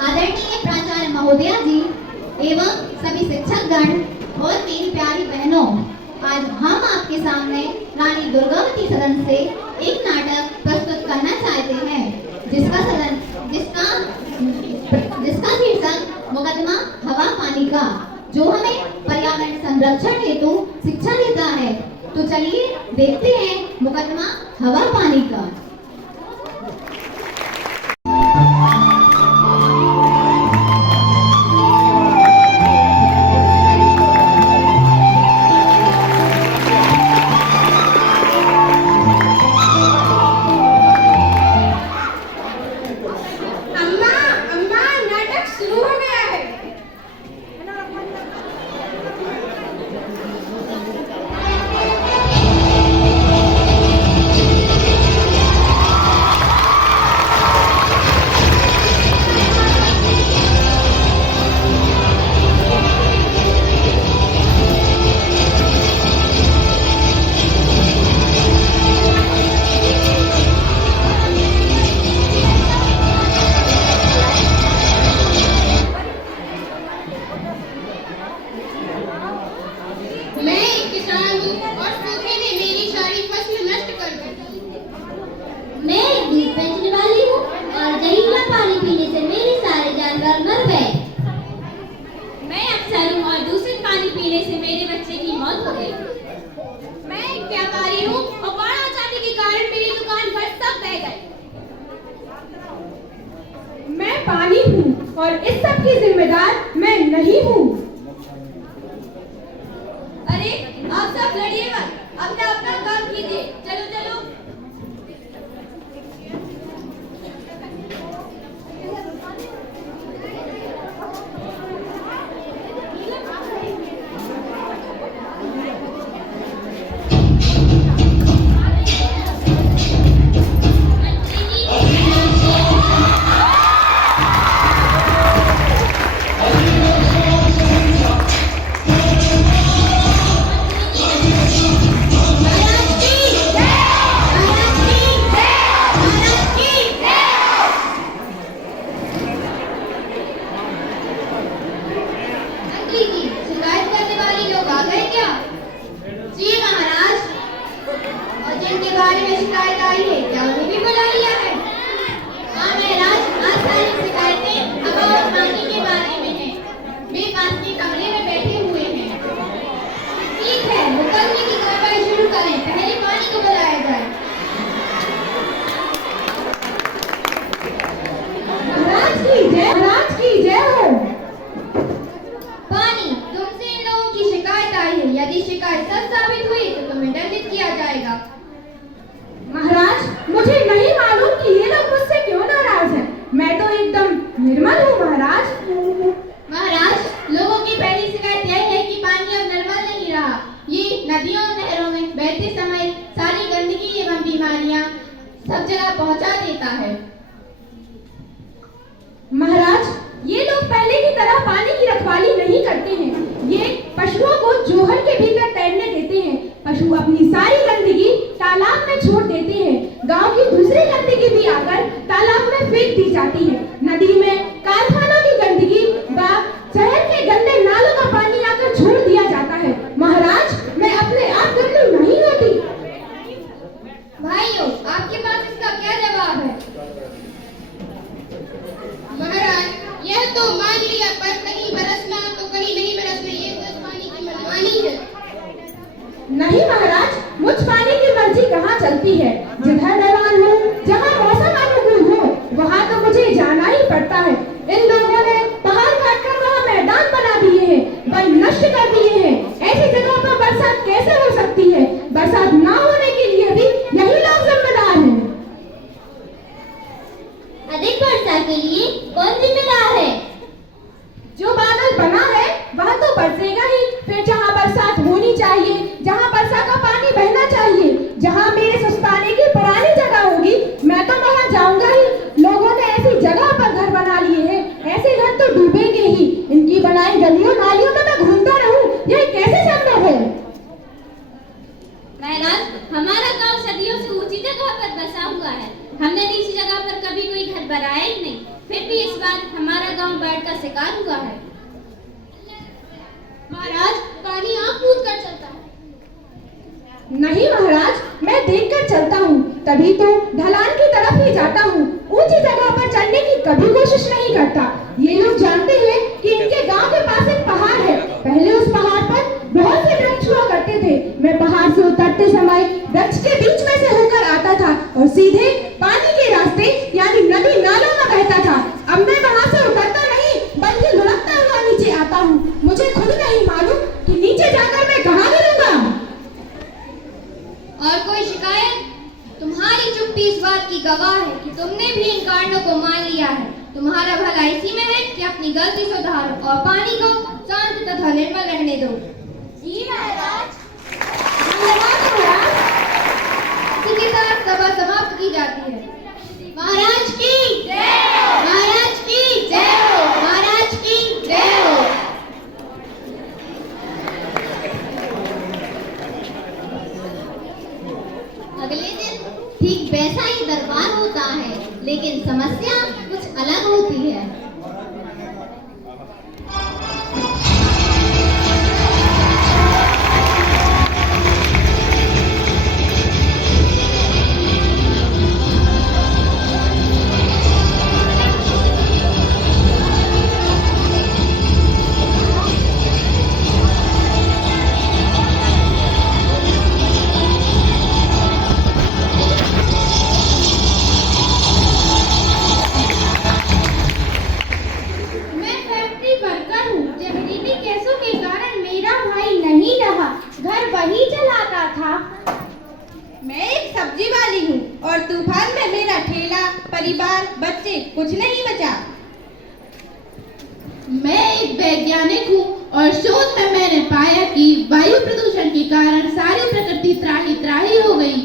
आदरणीय प्राचार्य महोदया जी एवं सभी शिक्षकगण और मेरी प्यारी बहनों, आज हम आपके सामने रानी दुर्गावती सदन से एक नाटक प्रस्तुत करना चाहते हैं, जिसका शीर्षक मुकदमा हवा पानी का, जो हमें पर्यावरण संरक्षण हेतु शिक्षा देता है। तो चलिए देखते हैं मुकदमा हवा पानी का। पानी हूँ और इस सब की जिम्मेदार मैं नहीं हूँ। अरे आप सब लड़िए मत, अपना अपना काम कीजिए। चलो चलो। शिकायत आई है, क्या उन्हें भी बुला लिया है? हाँ महाराज, आज सारी शिकायतें हवा और पानी के बारे में हैं। वे पास के कमरे में बैठे हुए हैं। ठीक है, मुकदमे की कार्रवाई शुरू करें। पहले पानी को बुलाया जाए। महाराज की जय हो। पानी, तुमसे इन लोगों की शिकायत आई है। यदि शिकायत सच साबित हुई तो तुम्हें दंडित किया जाएगा। महाराज, मुझे नहीं मालूम कि ये लोग मुझसे क्यों नाराज हैं। मैं तो एकदम निर्मल हूँ महाराज। महाराज, लोगों की पहली शिकायत यह है कि पानी अब निर्मल नहीं रहा। ये नदियों और नहरों में बहते समय सारी गंदगी एवं बीमारियां सब जगह पहुंचा देता है। महाराज, ये लोग पहले की तरह पानी की रखवाली नहीं करते हैं। ये पशुओं को जोहर के भीतर तैरने देते हैं। पशु अपनी सारी गंदगी तालाब में छोड़ देते हैं। गांव की दूसरी गंदगी भी आकर तालाब में फेंक दी जाती है। नदी में कारखानों की गंदगी व शहर के गंदे नालों का पानी आकर छोड़ दिया जाता है। महाराज, मैं अपने आप गंदी नहीं होती। भाइयों, आपके पास इसका क्या जवाब है? महाराज, यह तो मान लिया, पर कहीं बरसना तो कहीं नहीं बरसना, ये तो इस पानी की मनमानी है। नहीं महाराज, मुझ पानी की मर्जी कहाँ चलती है। जिधर दलान हो, जहाँ मौसम अनुकूल हो, वहाँ तो मुझे जाना ही पड़ता है। इन लोगों ने पहाड़ काटकर वहाँ मैदान बना दिए हैं, वन नष्ट कर दिए हैं। ऐसी जगहों पर बरसात कैसे हो सकती है? बरसात न होने के लिए भी यही लोग जिम्मेदार हैं। अधिक वर्षा के लिए कौन जिम्मेदार है? जो बादल बना है वह तो बरसेगा ही। फिर जहाँ बरसात होनी चाहिए, जहाँ वर्षा का पानी बहना चाहिए, जहाँ मेरे सुस्ताने की पुरानी जगह होगी, मैं तो वहाँ जाऊंगा ही। लोगों ने ऐसी जगह पर घर बना लिए हैं, ऐसे घर तो डूबेंगे ही। इनकी बनाई गलियों नालियों में मैं घूमता रहूं, यह कैसे संभव है? महाराज, हमारा गांव सदियों से ऊंची जगह पर बसा हुआ है। हमने नीची जगह पर कभी कोई घर बनाया ही नहीं। फिर भी इस बार शिकार हुआ है। महाराज, पानी आप कूद कर चलता है। नहीं महाराज, मैं देखकर चलता हूँ, तभी तो ढलान की तरफ ही जाता हूँ। ऊंची जगह पर चढ़ने की कभी कोशिश नहीं करता। ये लोग जानते हैं कि इनके गांव के पास एक पहाड़ है। पहले उस पहाड़ पर बहुत से वृक्ष हुआ करते थे। मैं पहाड़ से उतरते समय वृक्ष के बीच में से होकर आता था और सीधे पानी के रास्ते यानी नदी नालों में बहता था। अब मैं वहाँ से उतरता नहीं बल्कि लुढ़कता हुआ नीचे आता हूँ। मुझे खुद नहीं मालूम कि नीचे जाकर मैं कहाँ गिरूंगा। और कोई शिकायत? तुम्हारी चुप्पी इस बात की गवाह है कि तुमने भी इन कांडों को मान लिया है। तुम्हारा भला इसी में है कि अपनी गलती सुधारो और पानी को शांत तथा निर्मल रहने दो। जी महाराज। इसी के साथ सभा समाप्त की जाती है। महाराज की जय हो। महाराज की जय हो। महाराज की जय हो। अगले दिन ठीक वैसा ही दरबार होता है, लेकिन समस्या कुछ अलग होती है। मैं एक सब्जी वाली हूँ और तूफान में मेरा ठेला, परिवार, बच्चे कुछ नहीं बचा। मैं एक वैज्ञानिक हूँ और शोध में मैंने पाया कि वायु प्रदूषण के कारण सारी प्रकृति त्राही त्राही हो गई।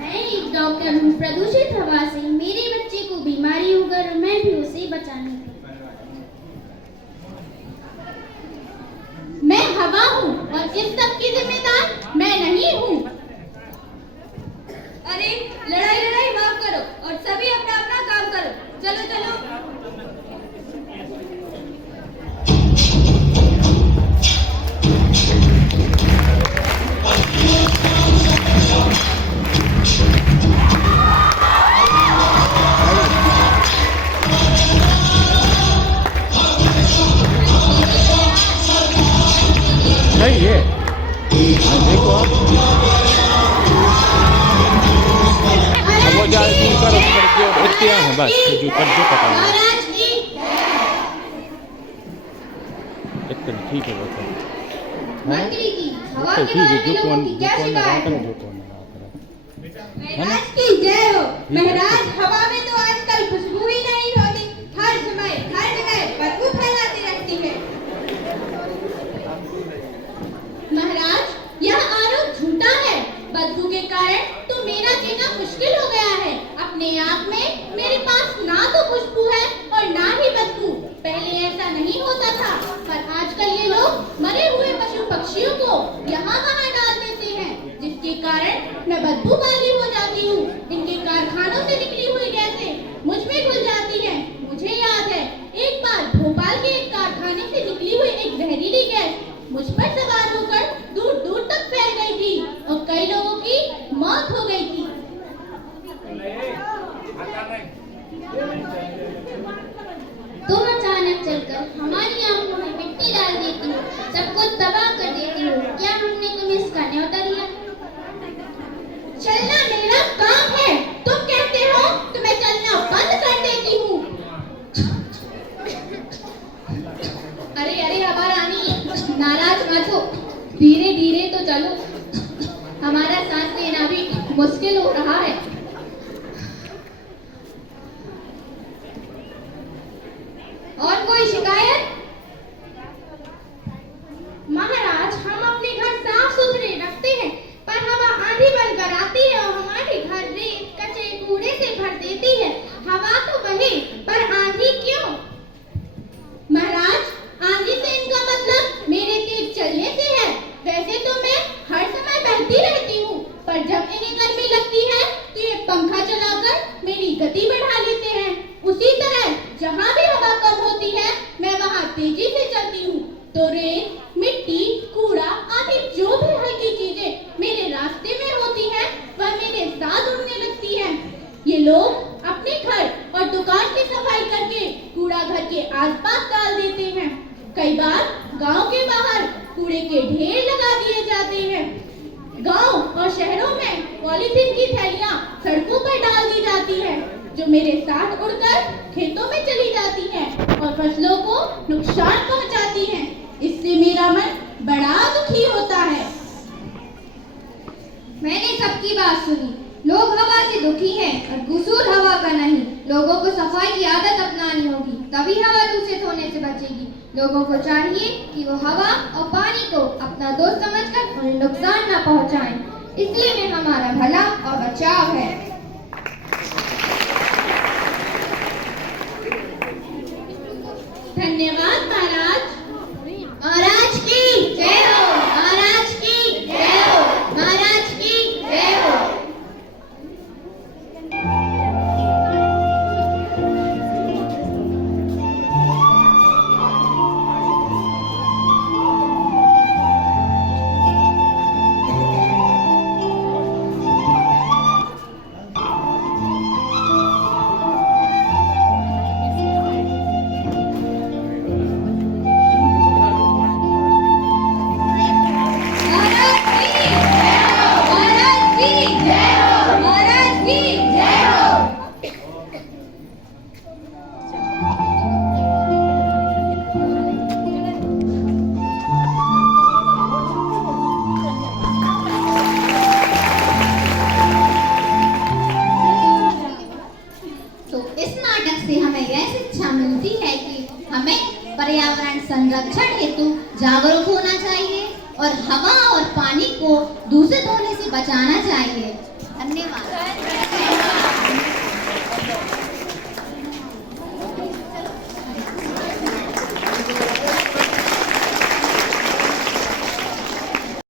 मैं एक डॉक्टर हूँ। प्रदूषित हवा से मेरे बच्चे को बीमारी होकर मैं भी उसे बचाने की। मैं हवा हूँ और इस सब की जिम्मेदार मैं नहीं हूँ। अरे लड़ाई लड़ाई माफ करो और सभी अपना अपना काम करो। चलो चलो। नहीं है, देखो आप वो जा कर जो भर्तियाँ हैं बस जो कर जो पता है महाराज की एकदम ठीक है। वो तो मंत्री की हवा तो के ठीक है, बारे में लोगों की क्या शिकायत है? महाराज की जय हो। महाराज, हवा में तो आजकल खुशबू ही नहीं होती। हर समय हर जगह बदबू फैलाती रहती है। महाराज, यह आरोप झूठा है। बदबू के कारण तो मेरा जीना मुश्किल हो गया है। अपने आप में मेरे पास ना तो खुशबू है और ना ही बदबू। पहले ऐसा नहीं होता था, पर आजकल ये लोग मरे हुए पशु पक्षियों को यहाँ वहाँ डाल देते हैं, जिसके कारण मैं बदबू वाली हो जाती हूँ। इनके कारखानों से निकली हुई गैसें मुझ में घुल जाती हैं। मुझे याद है, एक बार भोपाल के एक कारखाने से निकली हुई एक जहरीली गैस मुझ पर सवार होकर दूर दूर तक फैल गई थी और कई लोगों की मौत हो गई थी। तुम अचानक चलकर हमारी आंखों में मिट्टी डाल देती हो, सब कुछ तबाह कर देती हो। क्या हमने तुम्हें इसका न्योता दिया? चलना मेरा काम है। तुम कहते हो तो मैं चलना बंद कर देती हूँ। अरे अरे हवा रानी, नाराज मत हो। धीरे धीरे तो चलो, हमारा सांस लेना भी मुश्किल हो रहा है। और कोई शिकायत? महाराज, हम अपने घर साफ सुथरे रखते हैं, पर हवा आंधी बनकर आती है और हमारे घर रेत कचरे कूड़े से भर देती है। हवा तो बहे, पर आंधी क्यों? महाराज, आंधी से इनका मतलब मेरे तेज चलने से है। वैसे तो मैं हर समय बहती रहती हूँ, पर जब इन्हें गर्मी लगती है तो तेजी से चलती हूँ तो रेत, मिट्टी, कूड़ा आदि जो भी हल्की चीजें मेरे रास्ते में होती हैं वह मेरे साथ उड़ने लगती हैं। ये लोग अपने घर और दुकान की सफाई करके कूड़ा घर के आसपास डाल देते हैं। कई बार गांव के बाहर कूड़े के ढेर लगा दिए जाते हैं। गांव और शहरों में पॉलीथीन की थैलियां सड़कों पर डाल दी जाती है जो मेरे साथ उड़कर खेतों में चली जाती हैं और फसलों को नुकसान पहुंचाती हैं। इससे मेरा मन बड़ा दुखी होता है। मैंने सबकी बात सुनी। लोग हवा से दुखी हैं और कसूर हवा का नहीं। लोगों को सफाई की आदत अपनानी होगी, तभी हवा दूषित होने से बचेगी। लोगों को चाहिए कि वो हवा और पानी को अपना दोस्त समझकर उन्हें नुकसान न पहुंचाएं। इसलिए में हमारा भला और बचाव है। धन्यवाद महाराज। महाराज की जय हो, महाराज की जय हो, महाराज की जय हो। पर्यावरण संरक्षण हेतु जागरूक होना चाहिए और हवा और पानी को दूषित होने से बचाना चाहिए। धन्यवाद।